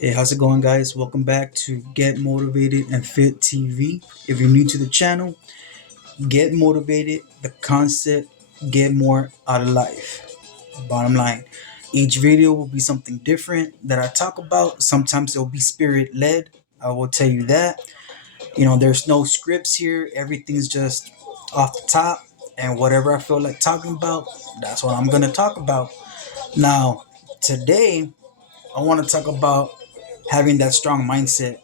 Hey, how's it going, guys? Welcome back to Get Motivated and Fit TV. If you're new to the channel, get motivated, the concept, get more out of life. Bottom line, each video will be something different that I talk about. Sometimes it'll be spirit led. I will tell you that. There's no scripts here, everything's just off the top, and whatever I feel like talking about, that's what I'm going to talk about. Now, today, I want to talk about having that strong mindset.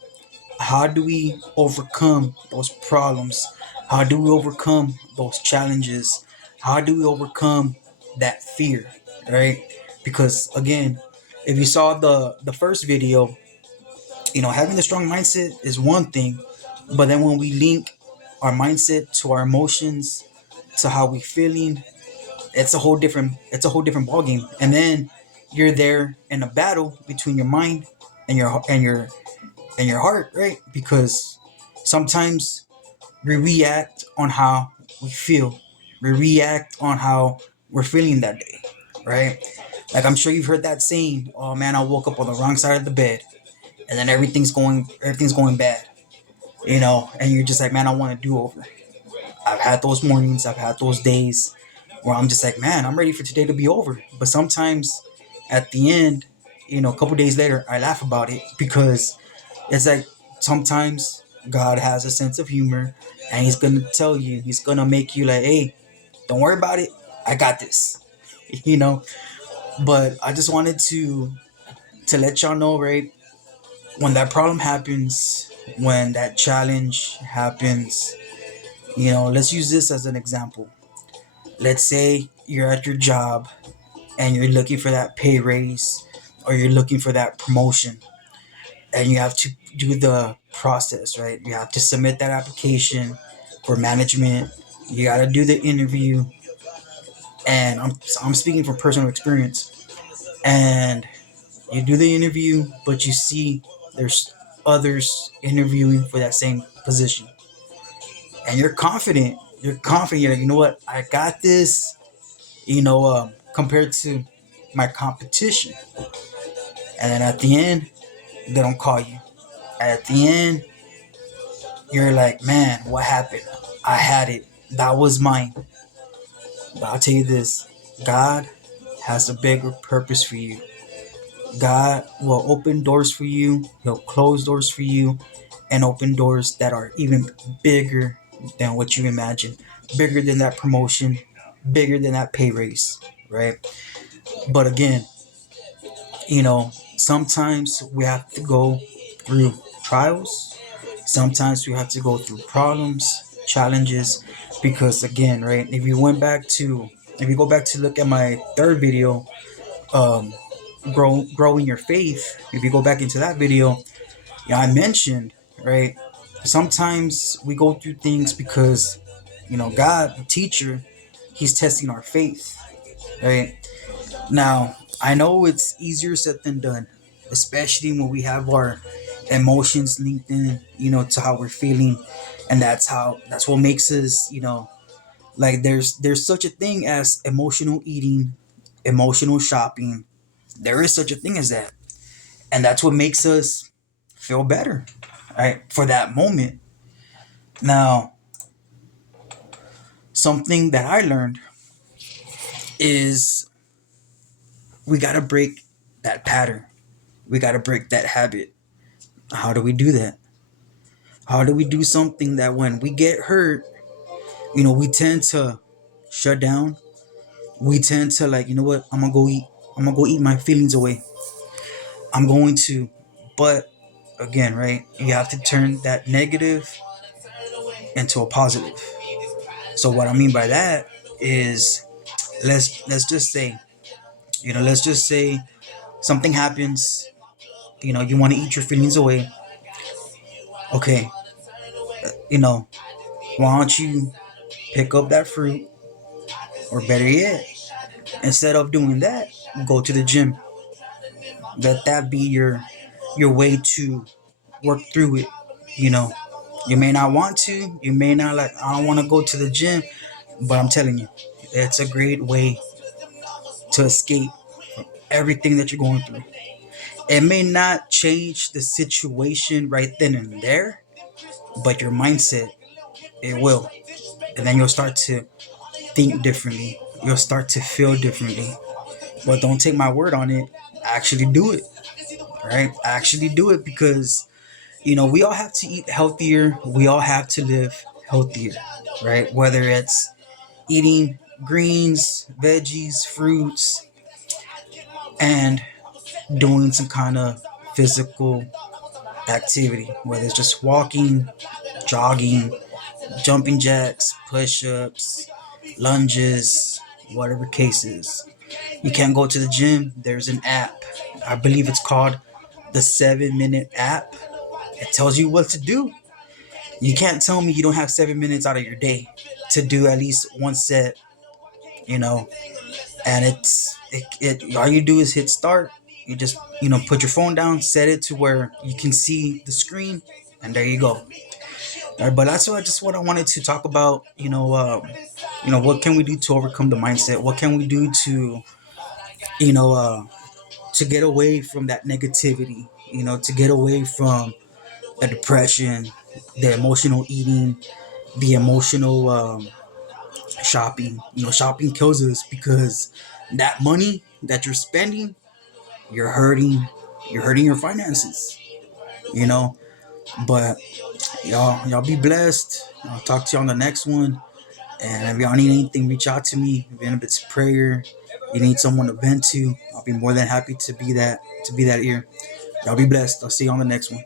How do we overcome those problems? How do we overcome those challenges? How do we overcome that fear, right? Because again, if you saw the first video, having a strong mindset is one thing, but then when we link our mindset to our emotions, to how we feeling, it's a whole different ballgame. And then you're there in a battle between your mind and your heart, right? Because sometimes we react on how we feel. We react on how we're feeling that day, right? Like I'm sure you've heard that saying, "Oh man, I woke up on the wrong side of the bed, and then everything's going bad," and you're just like, "Man, I want to do over." I've had those mornings, I've had those days where I'm just like, "Man, I'm ready for today to be over." But sometimes at the end, a couple days later, I laugh about it because it's like sometimes God has a sense of humor, and He's gonna tell you, He's gonna make you like, "Hey, don't worry about it. I got this." you know. But I just wanted to let y'all know, right? When that problem happens, when that challenge happens, let's use this as an example. Let's say you're at your job and you're looking for that pay raise or you're looking for that promotion, and you have to do the process, right? You have to submit that application for management. You got to do the interview, and I'm speaking from personal experience. And you do the interview, but you see there's others interviewing for that same position, and you're confident. You're confident. You're like, you know what? I got this. Compared to my competition, and then at the end, they don't call you. At the end, you're like, man, what happened? I had it. That was mine. But I'll tell you this, God has a bigger purpose for you. God will open doors for you, He'll close doors for you, and open doors that are even bigger than what you imagine, bigger than that promotion, bigger than that pay raise, right? But again, sometimes we have to go through trials. Sometimes we have to go through problems, challenges, because again, right? If you go back to look at my third video, um, growing your faith. If you go back into that video, yeah, I mentioned, right? Sometimes we go through things because, God, the teacher, He's testing our faith, right? Now, I know it's easier said than done, especially when we have our emotions linked in, to how we're feeling, and that's what makes us, like there's such a thing as emotional eating, emotional shopping. There is such a thing as that, and that's what makes us feel better, right? For that moment. Now, something that I learned is we gotta break that pattern. We gotta break that habit. How do we do that? How do we do something that when we get hurt, we tend to shut down. We tend to like, you know what? I'm gonna go eat. I'm gonna go eat my feelings away. I'm going to, but again, right? You have to turn that negative into a positive. So what I mean by that is, let's just say, let's just say something happens. You want to eat your feelings away. Okay, you know, why don't you pick up that fruit, or better yet, instead of doing that, go to the gym. Let that be your way to work through it. You know, you may not want to, you may not like. I don't want to go to the gym, but I'm telling you, it's a great way to escape everything that you're going through. It may not change the situation right then and there, but your mindset, it will. And then you'll start to think differently. You'll start to feel differently. But don't take my word on it. Actually do it. Right? Actually do it because, we all have to eat healthier. We all have to live healthier. Right? Whether it's eating greens, veggies, fruits, and doing some kind of physical activity, whether it's just walking, jogging, jumping jacks, push ups, lunges, whatever cases. You can't go to the gym, there's an app. I believe it's called the 7 Minute app. It tells you what to do. You can't tell me you don't have 7 minutes out of your day to do at least one set, you know, and all you do is hit start. You just put your phone down, set it to where you can see the screen, and there you go. But that's what I wanted to talk about. What can we do to overcome the mindset? What can we do you know uh, to get away from that negativity? To get away from the depression, the emotional eating, the emotional shopping. Shopping kills us because that money that you're spending, you're hurting. You're hurting your finances. You know, but y'all be blessed. I'll talk to you on the next one. And if y'all need anything, reach out to me. Even if it's prayer, you need someone to vent to, I'll be more than happy to be that ear. Y'all be blessed. I'll see you on the next one.